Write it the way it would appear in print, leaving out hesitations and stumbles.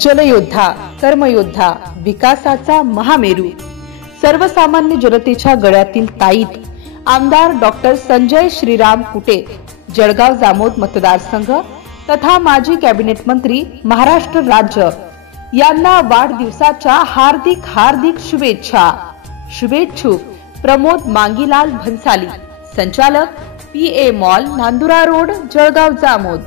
जलयोद्धा, कर्मयोद्धा, विकासाचा महामेरू, सर्वसामान्य जनतेच्या गळ्यातील ताईत आमदार डॉक्टर संजय श्रीराम कुटे, जळगाव जामोद मतदारसंघ तथा माजी कॅबिनेट मंत्री महाराष्ट्र राज्य यांना वाढदिवसाच्या हार्दिक हार्दिक शुभेच्छा। शुभेच्छुक प्रमोद मांगीलाल भन्साली, संचालक PA mall, Nandura road, Jalgaon Jamod.